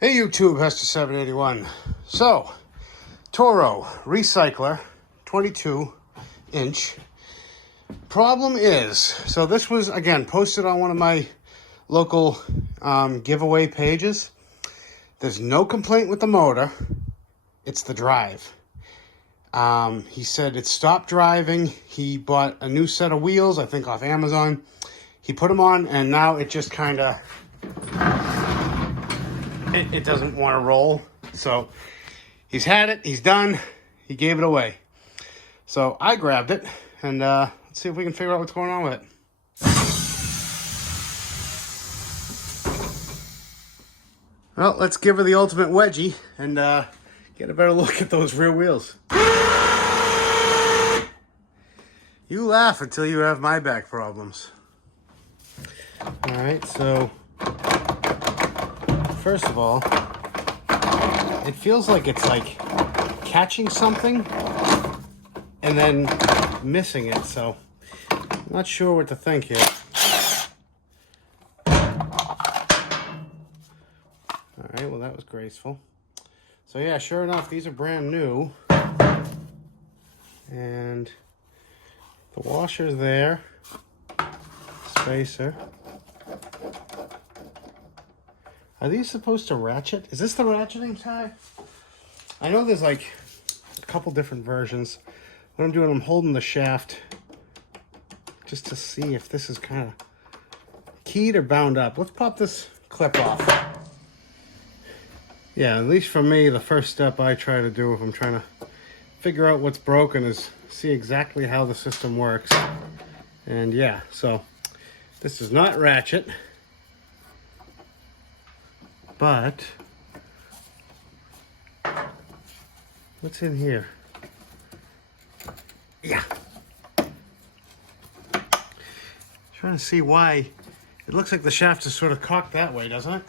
Hey YouTube, Hester781. So, Toro recycler, 22 inch. Problem is, so this was again posted on one of my local giveaway pages. There's no complaint with the motor, it's the drive. He said it stopped driving. He bought a new set of wheels, I think off Amazon. He put them on and now it just kind of it doesn't want to roll. So he's had it, he's done, he gave it away. So I grabbed it and let's see if we can figure out what's going on with it. Well, let's give her the ultimate wedgie and get a better look at those rear wheels. You laugh until you have my back problems. All right, so first of all, it feels like it's like catching something and then missing it, so I'm not sure what to think here. All right, well that was graceful. So yeah, sure enough, these are brand new. And the washer's there, spacer. Are these supposed to ratchet? Is this the ratcheting tie? I know there's like a couple different versions. What I'm doing, I'm holding the shaft just to see if this is kind of keyed or bound up. Let's pop this clip off. Yeah, at least for me, the first step I try to do if I'm trying to figure out what's broken is see exactly how the system works. And yeah, so this is not ratchet. But what's in here? Yeah. Trying to see why it looks like the shaft is sort of cocked that way, doesn't it?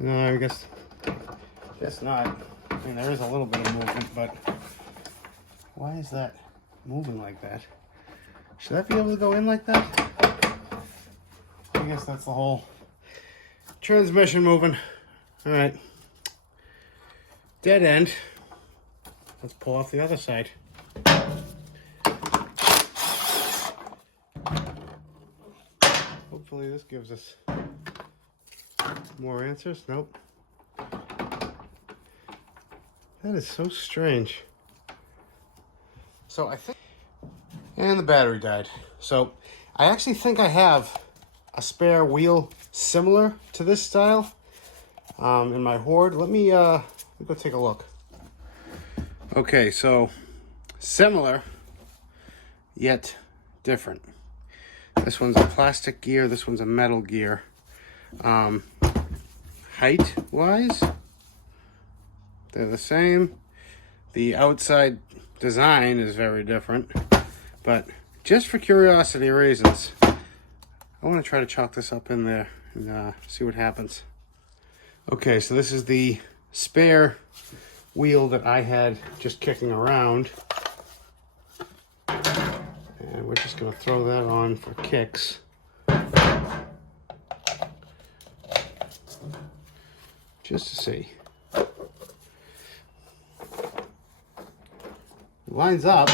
No, I guess not. I mean, there is a little bit of movement, but why is that moving like that? Should that be able to go in like that? I guess that's the whole transmission moving. All right. Dead end. Let's pull off the other side. Hopefully this gives us more answers. Nope. That is so strange. So I think, and the battery died. So I actually think I have a spare wheel similar to this style in my hoard. Let me go take a look. Okay, so similar yet different. This one's a plastic gear. This one's a metal gear. Height-wise, they're the same. The outside design is very different. But just for curiosity reasons, I want to try to chalk this up in there and see what happens. Okay, so this is the spare wheel that I had just kicking around. And we're just going to throw that on for kicks. Just to see. Lines up.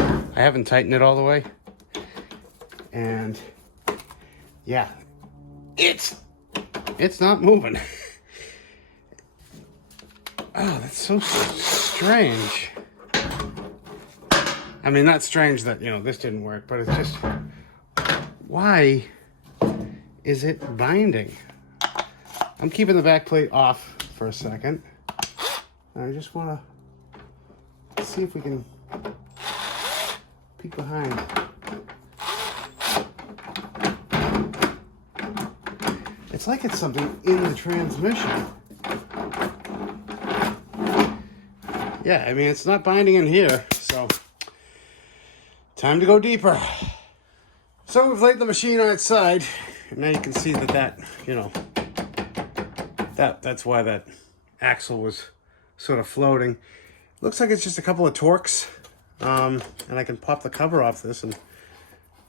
I haven't tightened it all the way. And yeah, it's not moving. Oh, that's so strange. I mean, not strange that, you know, this didn't work, but it's just, why is it binding? I'm keeping the back plate off for a second. I just want to see if we can peek behind. It's like it's something in the transmission. Yeah, I mean, it's not binding in here, so time to go deeper. So we've laid the machine on its side, and now you can see that, you know, that's why that axle was sort of floating. Looks like it's just a couple of torques, and I can pop the cover off this and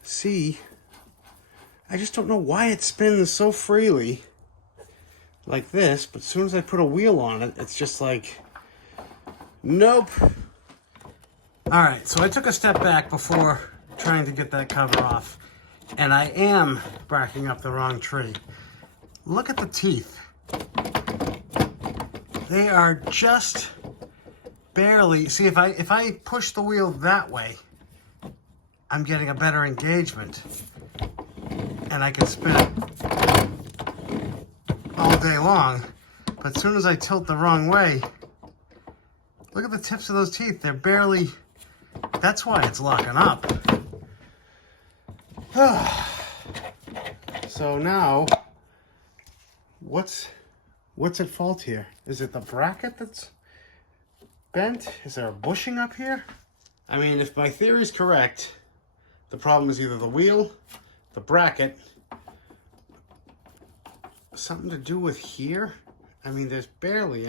see. I just don't know why it spins so freely like this, but as soon as I put a wheel on it, it's just like, nope. All right, so I took a step back before trying to get that cover off, and I am barking up the wrong tree. Look at the teeth. They are just barely, see, if I push the wheel that way, I'm getting a better engagement, and I can spin it all day long. But as soon as I tilt the wrong way, look at the tips of those teeth. They're barely, that's why it's locking up. So now, what's at fault here? Is it the bracket that's bent? Is there a bushing up here? I mean, if my theory is correct, the problem is either the wheel, the bracket, something to do with here. I mean, there's barely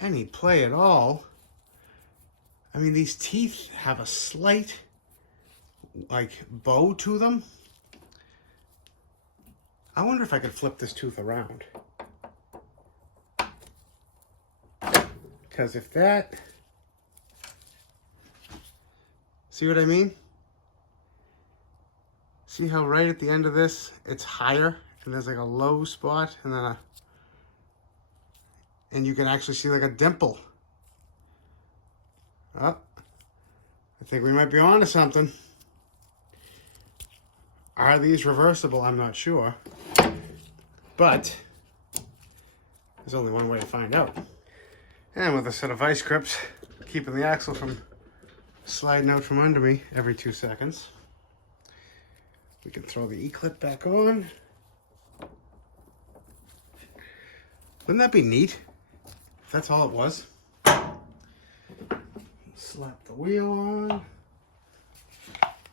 any play at all. I mean, these teeth have a slight, like, bow to them. I wonder if I could flip this tooth around. Because if that, see what I mean? See how right at the end of this, it's higher, and there's like a low spot, and then and you can actually see like a dimple. Oh, I think we might be on to something. Are these reversible? I'm not sure. But there's only one way to find out. And with a set of vice grips, keeping the axle from sliding out from under me every 2 seconds, we can throw the E-clip back on. Wouldn't that be neat if that's all it was? Slap the wheel on.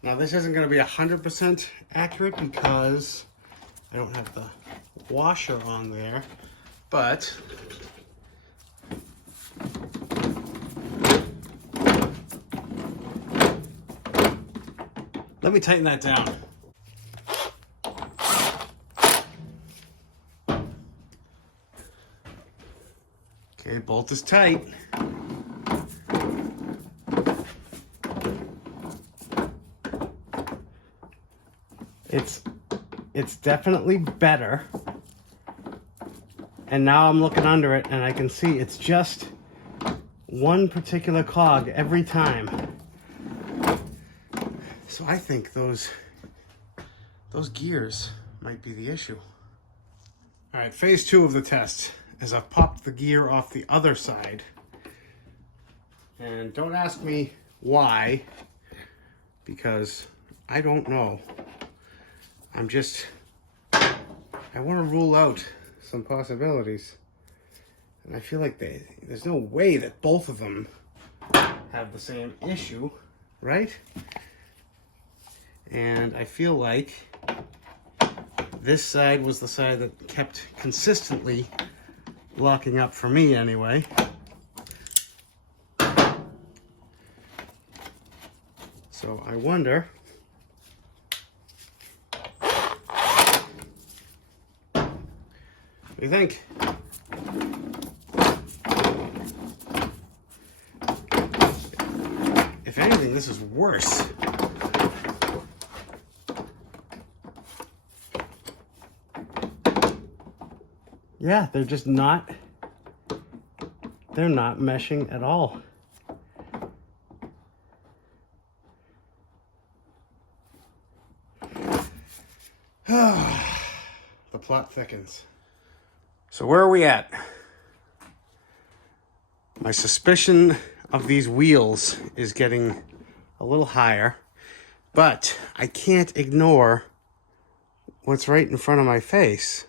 Now this isn't going to be 100% accurate because I don't have the washer on there, but let me tighten that down. Okay, bolt is tight. It's definitely better. And now I'm looking under it and I can see it's just one particular cog every time. So I think those gears might be the issue. All right, phase 2 of the test is I've popped the gear off the other side. And don't ask me why, because I don't know. I want to rule out some possibilities. And I feel like there's no way that both of them have the same issue, right? And I feel like this side was the side that kept consistently locking up for me anyway. So I wonder, what do you think? If anything, this is worse. Yeah, they're not meshing at all. The plot thickens. So where are we at? My suspicion of these wheels is getting a little higher, but I can't ignore what's right in front of my face.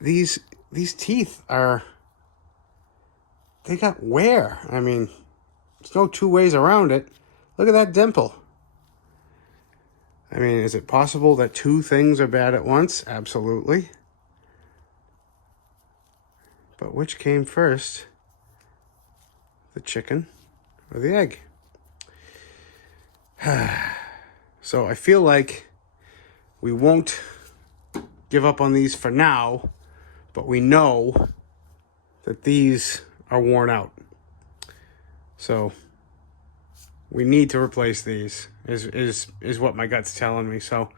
These teeth they got wear. I mean, there's no two ways around it. Look at that dimple. I mean, is it possible that two things are bad at once? Absolutely. But which came first? The chicken or the egg? So I feel like we won't give up on these for now, but we know that these are worn out. So we need to replace these, is what my gut's telling me. So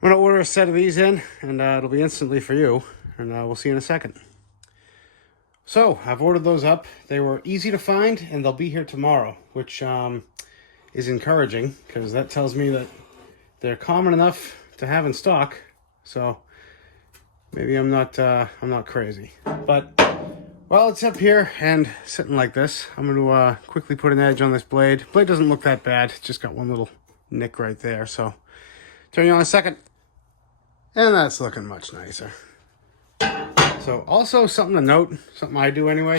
I'm gonna order a set of these in, and it'll be instantly for you, and we'll see you in a second. So I've ordered those up. They were easy to find, and they'll be here tomorrow, which is encouraging, because that tells me that they're common enough to have in stock. So maybe I'm not crazy, but well, it's up here and sitting like this. I'm going to quickly put an edge on this blade. Blade doesn't look that bad. It's just got one little nick right there. So turn you on a second, and that's looking much nicer. So also something to note, something I do anyway,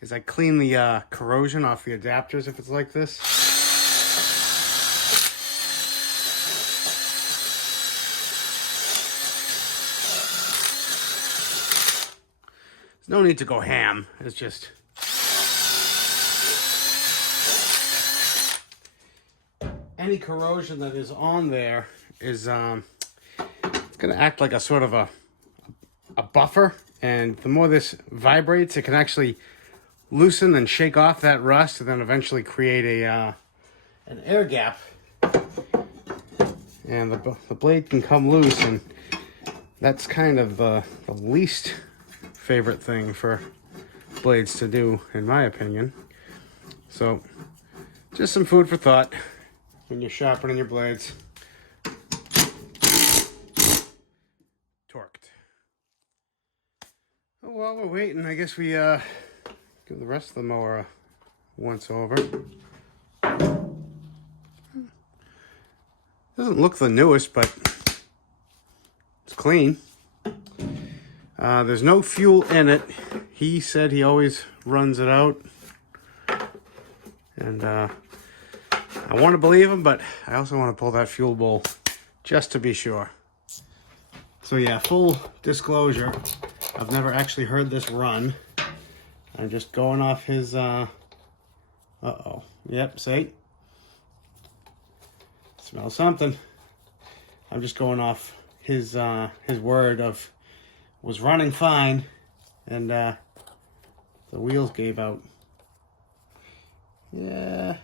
is I clean the corrosion off the adapters if it's like this. There's no need to go ham. It's just any corrosion that is on there is it's going to act like a sort of a buffer, and the more this vibrates, it can actually loosen and shake off that rust, and then eventually create a an air gap, and the blade can come loose, and that's kind of the least favorite thing for blades to do, in my opinion. So just some food for thought when you're sharpening your blades. Torqued. Oh, while we're waiting, I guess we give the rest of the mower a once over. Doesn't look the newest, but it's clean. There's no fuel in it. He said he always runs it out, and I want to believe him, but I also want to pull that fuel bowl just to be sure. So yeah, full disclosure, I've never actually heard this run. I'm just going off his, uh-oh. Yep, see? Smell something. I'm just going off his word of was running fine, and the wheels gave out. Yeah,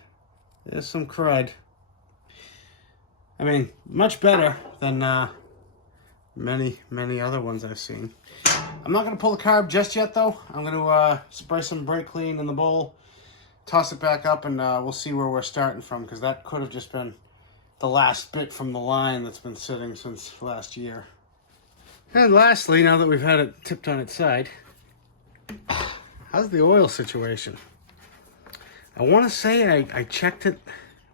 there's some crud. I mean, much better than many other ones I've seen. I'm not going to pull the carb just yet, though. I'm going to spray some brake clean in the bowl, toss it back up, and we'll see where we're starting from, because that could have just been the last bit from the line that's been sitting since last year. And lastly, now that we've had it tipped on its side, how's the oil situation? I want to say I checked it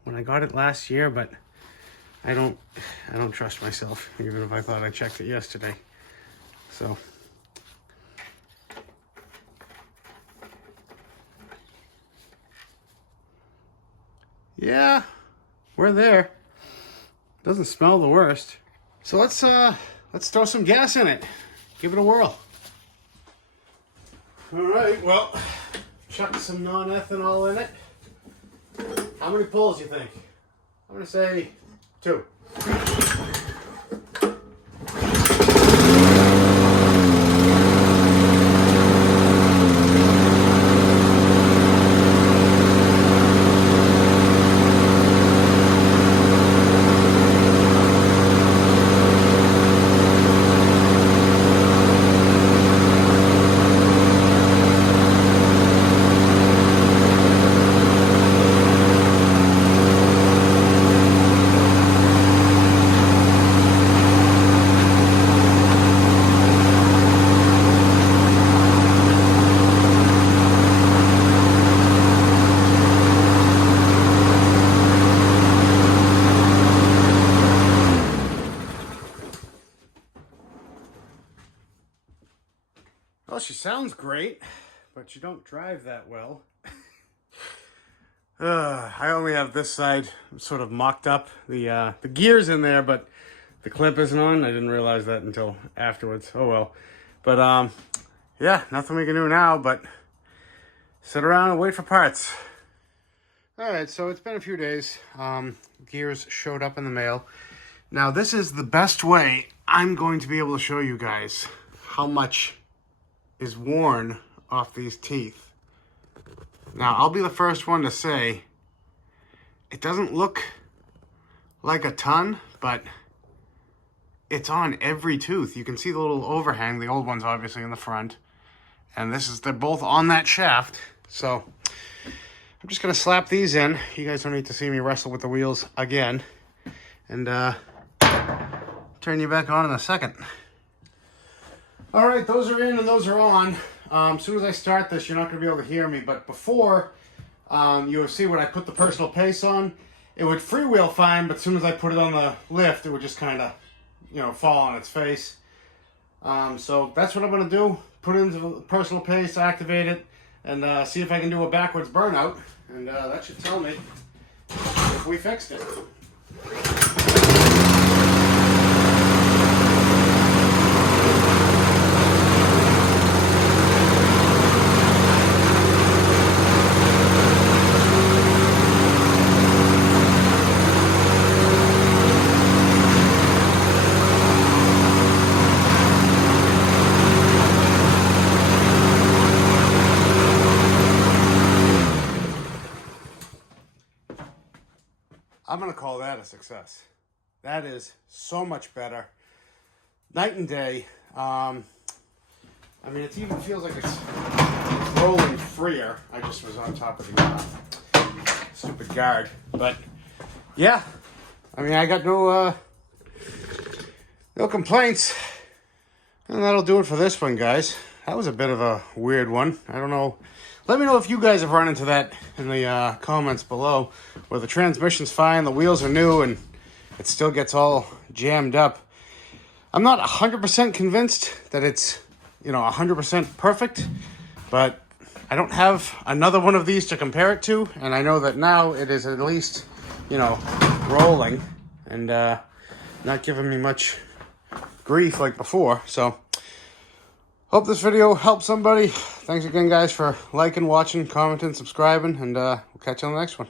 when I got it last year, but I don't trust myself, even if I thought I checked it yesterday. So yeah, we're there. Doesn't smell the worst. So let's throw some gas in it. Give it a whirl. All right, well, chuck some non-ethanol in it. How many pulls do you think? I'm gonna say 2. Well, she sounds great, but you don't drive that well. I only have this side sort of mocked up. The gear's in there, but the clip isn't on. I didn't realize that until afterwards. Oh well. But yeah, nothing we can do now but sit around and wait for parts. All right, so it's been a few days. Gears showed up in the mail. Now this is the best way I'm going to be able to show you guys how much is worn off these teeth. Now, I'll be the first one to say it doesn't look like a ton, but it's on every tooth. You can see the little overhang. The old one's obviously in the front. And they're both on that shaft. So I'm just going to slap these in. You guys don't need to see me wrestle with the wheels again. And turn you back on in a second. All right, those are in and those are on. As soon as I start this, you're not going to be able to hear me. But before you will see when I put the personal pace on, it would freewheel fine. But as soon as I put it on the lift, it would just kind of, fall on its face. So that's what I'm going to do. Put it into the personal pace, activate it, and see if I can do a backwards burnout. And that should tell me if we fixed it. I'm going to call that a success. That is so much better. Night and day. I mean, it even feels like it's rolling freer. I just was on top of the stupid guard. But, yeah. I mean, I got no complaints. And that'll do it for this one, guys. That was a bit of a weird one. I don't know. Let me know if you guys have run into that in the comments below, where the transmission's fine, the wheels are new, and it still gets all jammed up. I'm not 100% convinced that it's, 100% perfect, but I don't have another one of these to compare it to, and I know that now it is at least, rolling and not giving me much grief like before, so hope this video helped somebody. Thanks again, guys, for liking, watching, commenting, subscribing, and we'll catch you on the next one.